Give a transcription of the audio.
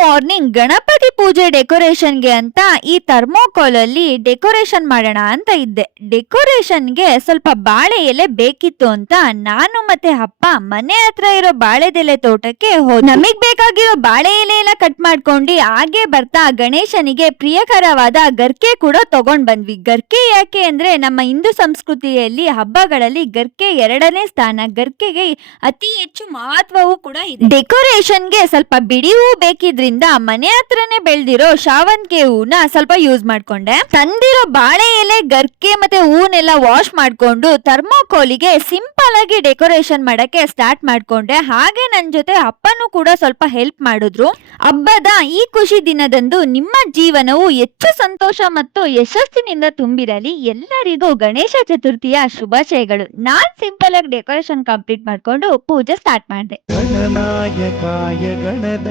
Morning Ganapati ಪೂಜೆ ಡೆಕೋರೇಷನ್ಗೆ ಅಂತ ಈ ಥರ್ಮೋಕೋಲ್ ಅಲ್ಲಿ ಡೆಕೋರೇಷನ್ ಮಾಡೋಣ ಅಂತ ಇದ್ದೆ. ಡೆಕೋರೇಷನ್ಗೆ ಸ್ವಲ್ಪ ಬಾಳೆ ಎಲೆ ಬೇಕಿತ್ತು ಅಂತ ನಾನು ಮತ್ತೆ ಅಪ್ಪ ಮನೆ ಹತ್ರ ಇರೋ ಬಾಳೆದೆಲೆ ತೋಟಕ್ಕೆ ಹೋದ್. ನಮಗ್ ಬೇಕಾಗಿರೋ ಬಾಳೆ ಎಲೆ ಎಲ್ಲ ಕಟ್ ಮಾಡ್ಕೊಂಡು ಹಾಗೆ ಬರ್ತಾ ಗಣೇಶನಿಗೆ ಪ್ರಿಯಕರವಾದ ಗರ್ಕೆ ಕೂಡ ತಗೊಂಡ್ ಬಂದ್ವಿ. ಗರ್ಕೆ ಯಾಕೆ ಅಂದ್ರೆ ನಮ್ಮ ಹಿಂದೂ ಸಂಸ್ಕೃತಿಯಲ್ಲಿ ಹಬ್ಬಗಳಲ್ಲಿ ಗರ್ಕೆ ಎರಡನೇ ಸ್ಥಾನ. ಗರ್ಕೆಗೆ ಅತಿ ಹೆಚ್ಚು ಮಹತ್ವವೂ ಕೂಡ ಇದೆ. ಡೆಕೋರೇಷನ್ಗೆ ಸ್ವಲ್ಪ ಬಿಡಿ ಹೂ ಬೇಕಿದ್ರಿಂದ ಮನೆ ಹತ್ರನೇ ಬೆಳೆದಿರೋ ಶಾವಂತಿಗೆ ಹೂನ ಸ್ವಲ್ಪ ಯೂಸ್ ಮಾಡ್ಕೊಂಡೆ. ತಂದಿರೋ ಬಾಳೆ ಎಲೆ, ಗರ್ಕೆ ಮತ್ತೆ ಹೂನೆಲ್ಲ ವಾಶ್ ಮಾಡ್ಕೊಂಡು ಥರ್ಮೋಕೋಲಿಗೆ ಸಿಂಪಲ್ ಆಗಿ ಡೆಕೋರೇಷನ್ ಮಾಡಕ್ಕೆ ಸ್ಟಾರ್ಟ್ ಮಾಡ್ಕೊಂಡೆ. ಹಾಗೆ ನನ್ ಜೊತೆ ಅಪ್ಪನೂ ಕೂಡ ಸ್ವಲ್ಪ ಹೆಲ್ಪ್ ಮಾಡಿದ್ರು. ಹಬ್ಬದ ಈ ಖುಷಿ ದಿನದಂದು ನಿಮ್ಮ ಜೀವನವು ಹೆಚ್ಚು ಸಂತೋಷ ಮತ್ತು ಯಶಸ್ಸಿನಿಂದ ತುಂಬಿರಲಿ. ಎಲ್ಲರಿಗೂ ಗಣೇಶ ಚತುರ್ಥಿಯ ಶುಭಾಶಯಗಳು. ನಾನ್ ಸಿಂಪಲ್ ಆಗಿ ಡೆಕೋರೇಷನ್ ಕಂಪ್ಲೀಟ್ ಮಾಡ್ಕೊಂಡು ಪೂಜೆ ಸ್ಟಾರ್ಟ್ ಮಾಡಿದೆ. ಗಣನಾಯಕಾಯ ಗಣದ